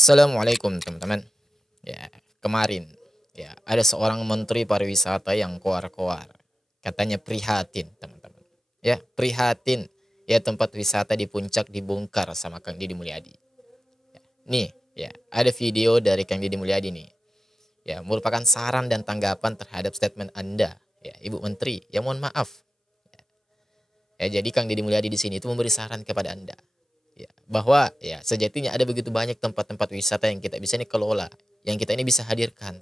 Assalamualaikum teman-teman. Ya, kemarin ya ada seorang menteri pariwisata yang koar-koar. Katanya prihatin, teman-teman. Ya, prihatin. Ya, tempat wisata di puncak dibongkar sama Kang Deddy Mulyadi. Ya, nih, ya, ada video dari Kang Deddy Mulyadi nih. Ya, merupakan saran dan tanggapan terhadap statement Anda, ya, Ibu Menteri. Ya, mohon maaf. Ya, jadi Kang Deddy Mulyadi di sini itu memberi saran kepada Anda. Ya, bahwa ya sejatinya ada begitu banyak tempat-tempat wisata yang kita bisa ini kelola, yang kita ini bisa hadirkan.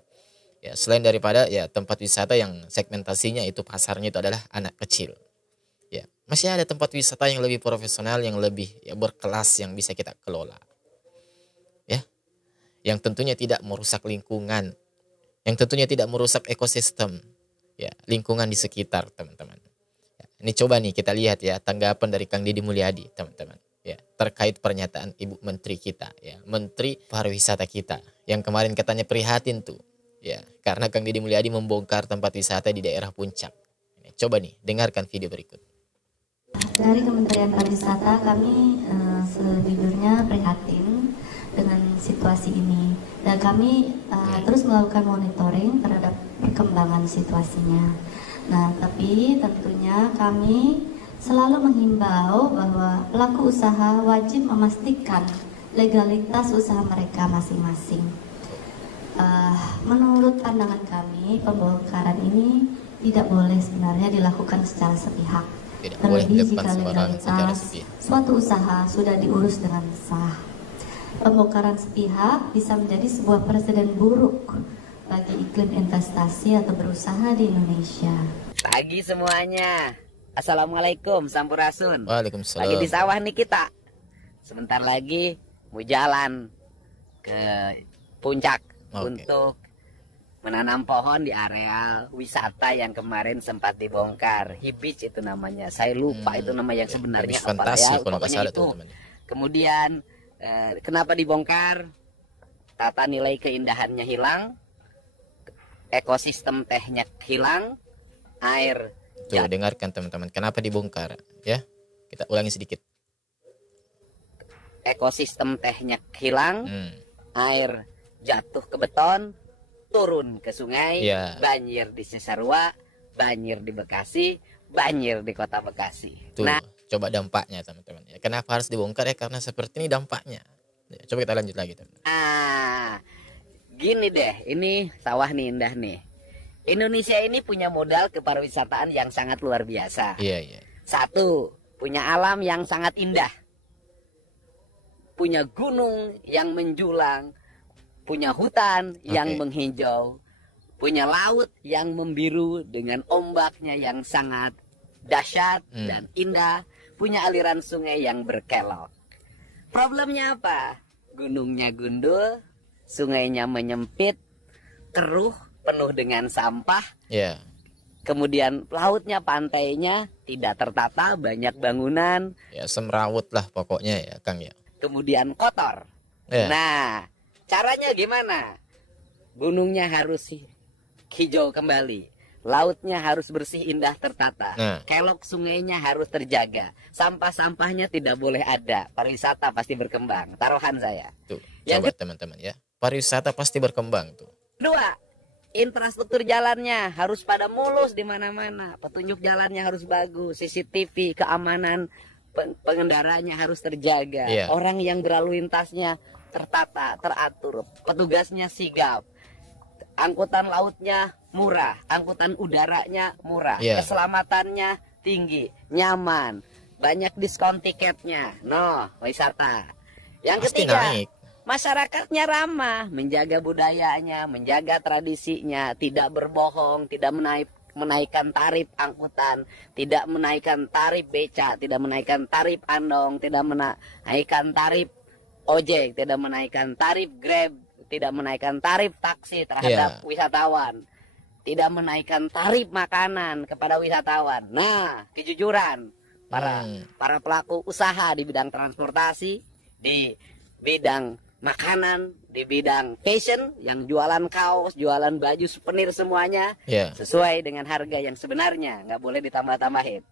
Ya, selain daripada ya tempat wisata yang segmentasinya itu pasarnya itu adalah anak kecil. Ya, masih ada tempat wisata yang lebih profesional, yang lebih ya berkelas yang bisa kita kelola. Ya, yang tentunya tidak merusak lingkungan, yang tentunya tidak merusak ekosistem. Ya, lingkungan di sekitar, teman-teman. Ya, ini coba nih kita lihat ya tanggapan dari Kang Deddy Mulyadi, teman-teman. Ya, terkait pernyataan Ibu Menteri kita, ya, Menteri Pariwisata kita, yang kemarin katanya prihatin tuh, ya, karena Kang Deddy Mulyadi membongkar tempat wisata di daerah puncak. Coba nih, dengarkan video berikut. Dari Kementerian Pariwisata kami sejujurnya prihatin dengan situasi ini, dan kami terus melakukan monitoring terhadap perkembangan situasinya. Nah, tapi tentunya kami selalu menghimbau bahwa pelaku usaha wajib memastikan legalitas usaha mereka masing-masing. Menurut pandangan kami, pembongkaran ini tidak boleh sebenarnya dilakukan secara sepihak. Terlebih jika legalitas suatu usaha sudah diurus dengan sah. Pembongkaran sepihak bisa menjadi sebuah presiden buruk bagi iklim investasi atau berusaha di Indonesia. Pagi semuanya. Assalamualaikum, Sampurasun. Waalaikumsalam. Lagi di sawah nih kita. Sebentar lagi mau jalan ke puncak untuk menanam pohon di areal wisata yang kemarin sempat dibongkar. Hibis itu namanya. Saya lupa itu nama yang sebenarnya apa ya. Pokoknya itu. Kemudian kenapa dibongkar? Tata nilai keindahannya hilang, ekosistem tehnya hilang, air. Tuh, dengarkan teman-teman, kenapa dibongkar ya? Kita ulangi sedikit. Ekosistem tehnya hilang, air jatuh ke beton, turun ke sungai, banjir di Cisarua, banjir di Bekasi, banjir di Kota Bekasi. Tuh, nah, coba dampaknya teman-teman. Ya, kenapa harus dibongkar ya? Karena seperti ini dampaknya. Ya, coba kita lanjut lagi teman. Gini deh, ini sawah nih indah nih. Indonesia ini punya modal kepariwisataan yang sangat luar biasa. Iya. Satu, punya alam yang sangat indah. Punya gunung yang menjulang, punya hutan yang menghijau, punya laut yang membiru dengan ombaknya yang sangat dahsyat dan indah, punya aliran sungai yang berkelok. Problemnya apa? Gunungnya gundul, sungainya menyempit, keruh, penuh dengan sampah. Kemudian lautnya, pantainya tidak tertata, banyak bangunan. Ya, semrawut lah pokoknya ya, Kang ya. Kemudian kotor. Nah, caranya gimana? Gunungnya harus hijau kembali, lautnya harus bersih, indah, tertata. Kelok sungainya harus terjaga, sampah-sampahnya tidak boleh ada. Pariwisata pasti berkembang. Taruhan saya. Tuh, coba teman-teman ya. Pariwisata pasti berkembang tuh. Kedua, infrastruktur jalannya harus pada mulus di mana-mana. Petunjuk jalannya harus bagus, CCTV, keamanan pengendaranya harus terjaga. Orang yang berlalu lintasnya tertata, teratur, petugasnya sigap. Angkutan lautnya murah, angkutan udaranya murah, keselamatannya tinggi, nyaman, banyak diskon tiketnya. Wisata. Yang ketiga, masyarakatnya ramah, menjaga budayanya, menjaga tradisinya, tidak berbohong, tidak menaikkan tarif angkutan, tidak menaikkan tarif beca, tidak menaikkan tarif andong, tidak menaikkan tarif ojek, tidak menaikkan tarif Grab, tidak menaikkan tarif taksi terhadap wisatawan, tidak menaikkan tarif makanan kepada wisatawan. Nah, kejujuran para pelaku usaha di bidang transportasi, di bidang makanan, di bidang fashion, yang jualan kaos, jualan baju, souvenir semuanya sesuai dengan harga yang sebenarnya, nggak boleh ditambah-tambahin.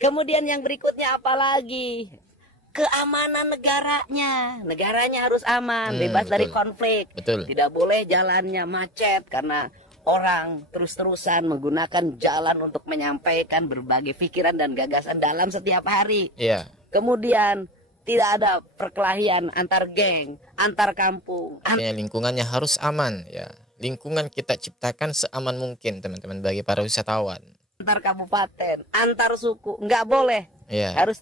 Kemudian yang berikutnya apa lagi? keamanan negaranya harus aman, bebas dari konflik. Tidak boleh jalannya macet karena orang terus-terusan menggunakan jalan untuk menyampaikan berbagai pikiran dan gagasan dalam setiap hari. Kemudian tidak ada perkelahian antar geng, antar kampung. Lingkungannya harus aman ya. Lingkungan kita ciptakan seaman mungkin teman-teman bagi para wisatawan. Antar kabupaten, antar suku, nggak boleh. Harus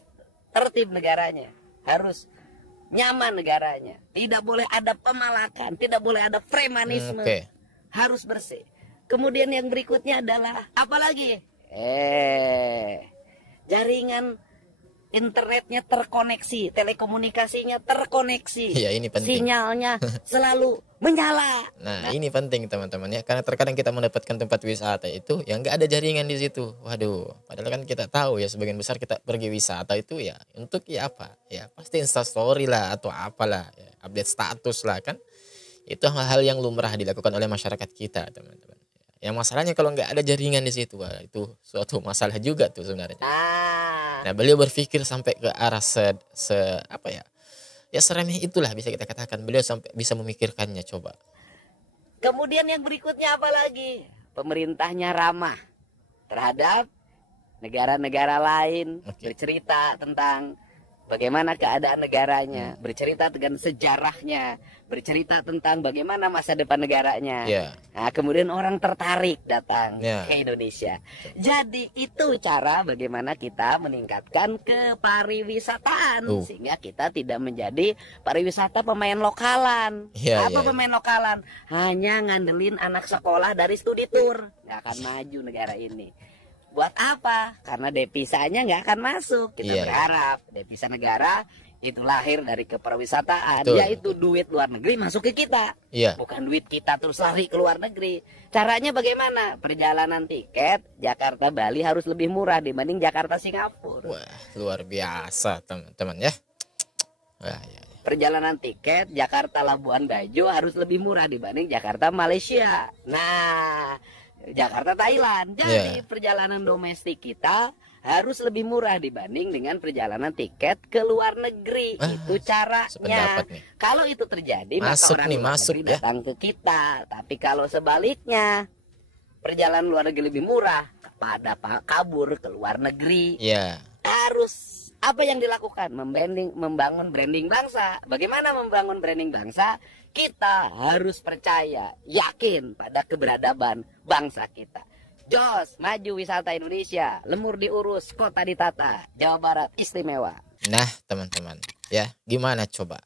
tertib negaranya, harus nyaman negaranya, tidak boleh ada pemalakan, tidak boleh ada premanisme, harus bersih. Kemudian yang berikutnya adalah apalagi? Jaringan internetnya terkoneksi, telekomunikasinya terkoneksi, ini penting. Sinyalnya selalu menyala. Nah, ini penting teman-teman ya, karena terkadang kita mendapatkan tempat wisata itu yang nggak ada jaringan di situ. Waduh, padahal kan kita tahu ya sebagian besar kita pergi wisata itu ya untuk ya apa? Ya pasti Instastory lah atau apalah, ya, update status lah kan. Itu hal-hal yang lumrah dilakukan oleh masyarakat kita, teman-teman. Yang masalahnya kalau nggak ada jaringan di situ, wah, itu suatu masalah juga tuh sebenarnya. Nah, beliau berpikir sampai ke arah apa ya? Ya seremeh itulah bisa kita katakan, beliau sampai bisa memikirkannya coba. Kemudian yang berikutnya apa lagi? Pemerintahnya ramah terhadap negara-negara lain, bercerita tentang bagaimana keadaan negaranya, bercerita dengan sejarahnya, bercerita tentang bagaimana masa depan negaranya. Nah, kemudian orang tertarik datang ke Indonesia. Jadi itu cara bagaimana kita meningkatkan kepariwisataan sehingga kita tidak menjadi pariwisata pemain lokalan. Pemain lokalan? Hanya ngandelin anak sekolah dari studi tour, nggak akan maju negara ini. Buat apa? Karena devisanya nggak akan masuk. Kita berharap devisa negara itu lahir dari kepariwisataan, yaitu duit luar negeri masuk ke kita, bukan duit kita terus lari ke luar negeri. Caranya bagaimana? Perjalanan tiket Jakarta Bali harus lebih murah dibanding Jakarta Singapura. Wah, luar biasa teman-teman ya. Perjalanan tiket Jakarta Labuan Bajo harus lebih murah dibanding Jakarta Malaysia. Nah, Jakarta Thailand. Jadi perjalanan domestik kita harus lebih murah dibanding dengan perjalanan tiket ke luar negeri. Itu caranya. Kalau itu terjadi maka orang luar negeri datang ke kita. Tapi kalau sebaliknya perjalanan luar negeri lebih murah, pada kabur ke luar negeri. Harus apa yang dilakukan? Membangun branding bangsa. Bagaimana membangun branding bangsa? Kita harus percaya, yakin pada keberadaban bangsa kita. Jos, maju wisata Indonesia, lemur diurus, kota ditata, Jawa Barat istimewa. Nah, teman-teman, ya gimana coba?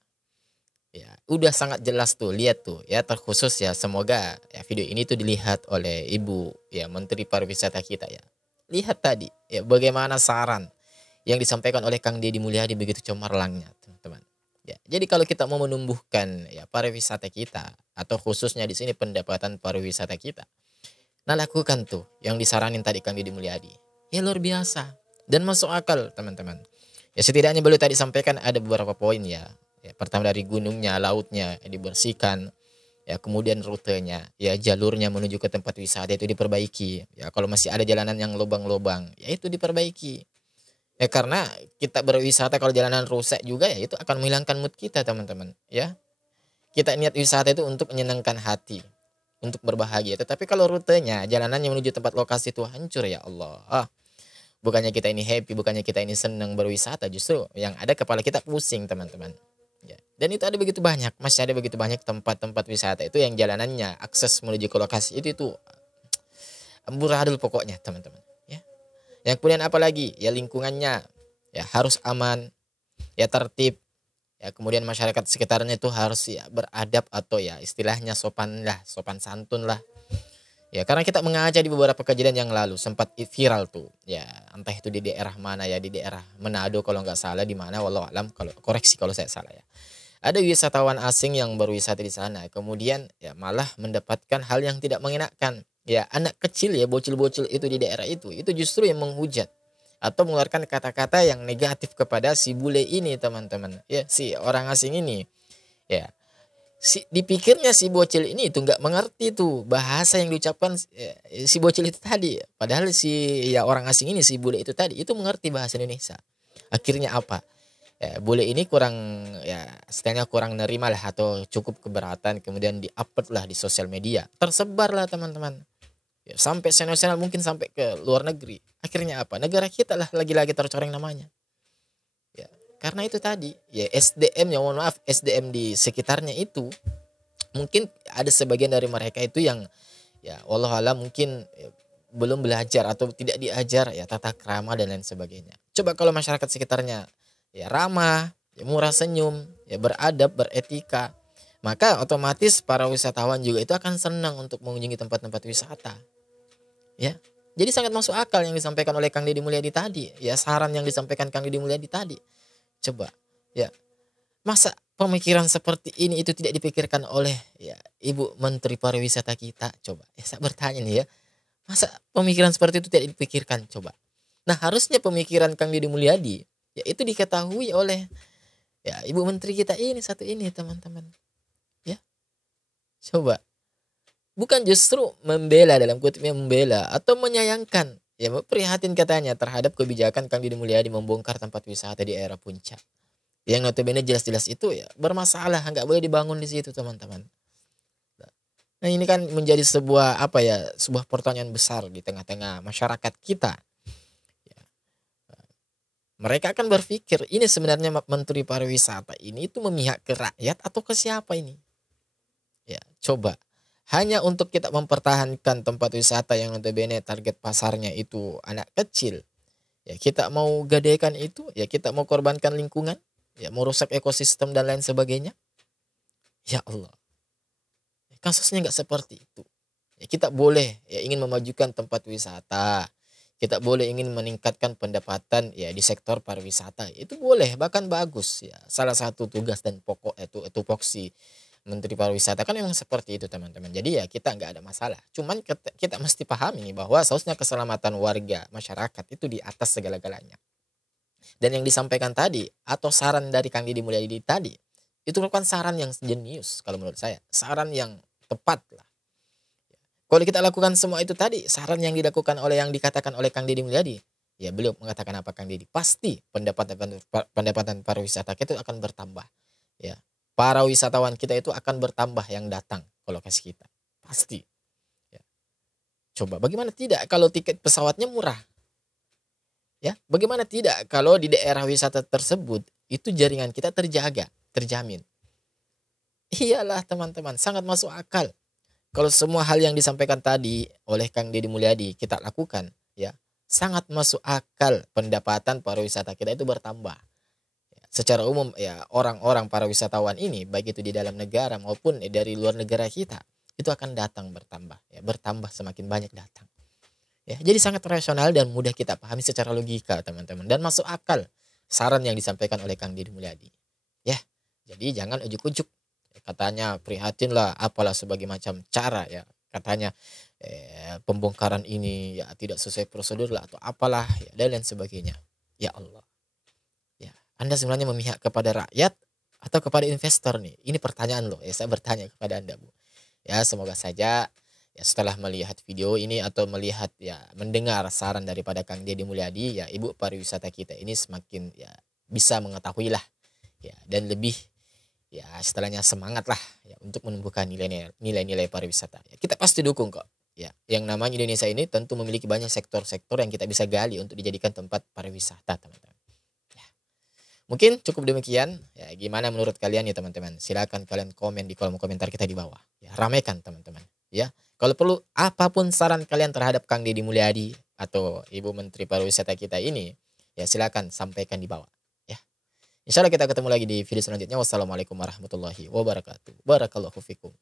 Ya, udah sangat jelas tuh, lihat tuh, ya terkhusus ya, semoga ya video ini tuh dilihat oleh Ibu ya Menteri Pariwisata kita ya. Lihat tadi, ya bagaimana saran yang disampaikan oleh Kang Deddy Mulyadi begitu cemerlangnya, teman-teman. Ya, jadi kalau kita mau menumbuhkan ya pariwisata kita atau khususnya di sini pendapatan pariwisata kita, nah lakukan tuh yang disaranin tadi Kang Deddy Mulyadi. Ya luar biasa dan masuk akal, teman-teman. Ya setidaknya beliau tadi sampaikan ada beberapa poin ya. Ya pertama dari gunungnya, lautnya dibersihkan. Ya kemudian rutenya, ya jalurnya menuju ke tempat wisata itu diperbaiki. Ya kalau masih ada jalanan yang lubang-lubang, ya itu diperbaiki. Ya karena kita berwisata kalau jalanan rusak juga ya itu akan menghilangkan mood kita, teman-teman. Ya kita niat wisata itu untuk menyenangkan hati, untuk berbahagia. Tetapi kalau rutenya, jalanannya menuju tempat lokasi itu hancur, ya Allah. Bukannya kita ini happy, bukannya kita ini senang berwisata, justru yang ada kepala kita pusing, teman-teman. Ya. Dan itu ada begitu banyak, masih ada begitu banyak tempat-tempat wisata itu yang jalanannya akses menuju ke lokasi itu amburadul pokoknya, teman-teman. Yang kemudian apa lagi? Ya lingkungannya ya harus aman, ya tertib. Ya kemudian masyarakat sekitarnya itu harus ya beradab atau ya istilahnya sopan santun lah. Ya karena kita mengaca di beberapa kejadian yang lalu sempat viral tuh. Ya entah itu di daerah mana ya, di daerah Manado kalau nggak salah, di mana wallahu alam, kalau koreksi kalau saya salah ya. Ada wisatawan asing yang berwisata di sana, kemudian ya malah mendapatkan hal yang tidak mengenakan. Ya anak kecil ya bocil-bocil itu di daerah itu justru yang menghujat atau mengeluarkan kata-kata yang negatif kepada si bule ini, teman-teman. Ya si orang asing ini ya dipikirnya si bocil ini itu nggak mengerti tuh bahasa yang diucapkan si bocil itu tadi. Padahal si ya orang asing ini, si bule itu tadi itu mengerti bahasa Indonesia. Akhirnya apa? ya, bule ini kurang, ya istilahnya kurang nerima lah atau cukup keberatan, kemudian di-upload lah di sosial media, tersebar lah teman-teman, ya, sampai channel-channel mungkin sampai ke luar negeri. Akhirnya apa, negara kita lah lagi-lagi tercoreng namanya, ya karena itu tadi ya SDM, ya mohon maaf, SDM di sekitarnya itu mungkin ada sebagian dari mereka itu yang ya Allah alam mungkin ya, belum belajar atau tidak diajar ya tata krama dan lain sebagainya. Coba kalau masyarakat sekitarnya ya ramah, ya murah senyum, ya beradab, beretika, maka otomatis para wisatawan juga itu akan senang untuk mengunjungi tempat-tempat wisata. Ya. Jadi sangat masuk akal yang disampaikan oleh Kang Deddy Mulyadi tadi, ya saran yang disampaikan Kang Deddy Mulyadi tadi. Coba, ya. Masa pemikiran seperti ini itu tidak dipikirkan oleh ya Ibu Menteri Pariwisata kita? Coba, ya saya bertanya nih ya. Masa pemikiran seperti itu tidak dipikirkan? Coba. Nah, harusnya pemikiran Kang Deddy Mulyadi ya itu diketahui oleh ya Ibu Menteri kita ini satu ini, teman-teman. Ya. Coba. Bukan justru membela, dalam kutipnya membela atau menyayangkan, ya prihatin katanya terhadap kebijakan Kang Deddy Mulyadi membongkar tempat wisata di era puncak. Yang notabene jelas-jelas itu ya bermasalah, nggak boleh dibangun di situ, teman-teman. Nah, ini kan menjadi sebuah apa ya, sebuah pertanyaan besar di tengah-tengah masyarakat kita. Ya. Mereka akan berpikir ini sebenarnya Menteri Pariwisata ini itu memihak ke rakyat atau ke siapa ini? Ya, coba. Hanya untuk kita mempertahankan tempat wisata yang notabene target pasarnya itu anak kecil. Ya, kita mau gadaikan itu, ya kita mau korbankan lingkungan, ya mau rusak ekosistem dan lain sebagainya. Ya Allah. Kasusnya nggak seperti itu. Ya, kita boleh ya ingin memajukan tempat wisata. Kita boleh ingin meningkatkan pendapatan ya di sektor pariwisata. Itu boleh, bahkan bagus ya. Salah satu tugas dan pokok itu tupoksi Menteri Pariwisata kan memang seperti itu, teman-teman. Jadi ya kita nggak ada masalah. Cuman kita mesti pahami nih bahwa seharusnya keselamatan warga masyarakat itu di atas segala-galanya. Dan yang disampaikan tadi atau saran dari Kang Deddy Mulyadi tadi itu merupakan saran yang jenius kalau menurut saya. Saran yang tepat lah. Kalau kita lakukan semua itu tadi, saran yang dilakukan oleh yang dikatakan oleh Kang Deddy Mulyadi, ya beliau mengatakan apa Kang Deddy? Pasti pendapatan pariwisata kita itu akan bertambah. Ya. Para wisatawan kita itu akan bertambah yang datang ke lokasi kita. Pasti. Ya. Coba bagaimana tidak kalau tiket pesawatnya murah? Ya, bagaimana tidak kalau di daerah wisata tersebut itu jaringan kita terjaga, terjamin. Iyalah teman-teman, sangat masuk akal. Kalau semua hal yang disampaikan tadi oleh Kang Deddy Mulyadi kita lakukan, ya, sangat masuk akal pendapatan pariwisata kita itu bertambah. Secara umum ya orang-orang para wisatawan ini baik itu di dalam negara maupun dari luar negara kita itu akan datang bertambah ya, bertambah semakin banyak datang ya. Jadi sangat rasional dan mudah kita pahami secara logika, teman-teman, dan masuk akal saran yang disampaikan oleh Kang Deddy Mulyadi ya. Jadi jangan ujuk-ujuk katanya prihatin lah apalah sebagai macam cara ya, katanya pembongkaran ini ya tidak sesuai prosedur lah atau apalah ya, dan lain sebagainya. Ya Allah, Anda sebenarnya memihak kepada rakyat atau kepada investor nih? Ini pertanyaan loh ya, saya bertanya kepada Anda, Bu. Ya, semoga saja ya setelah melihat video ini atau melihat ya mendengar saran daripada Kang Deddy Mulyadi ya, Ibu pariwisata kita ini semakin ya bisa mengetahui lah ya dan lebih ya istilahnya semangat lah ya untuk menumbuhkan nilai-nilai pariwisata. Ya, kita pasti dukung kok. Ya, yang namanya Indonesia ini tentu memiliki banyak sektor-sektor yang kita bisa gali untuk dijadikan tempat pariwisata, teman-teman. Mungkin cukup demikian. Ya, gimana menurut kalian ya teman-teman? Silakan kalian komen di kolom komentar kita di bawah. Ya, ramaikan teman-teman. Ya, kalau perlu apapun saran kalian terhadap Kang Deddy Mulyadi atau Ibu Menteri Pariwisata kita ini, ya silakan sampaikan di bawah. Ya, insya Allah kita ketemu lagi di video selanjutnya. Wassalamualaikum warahmatullahi wabarakatuh. Barakallahu fikum.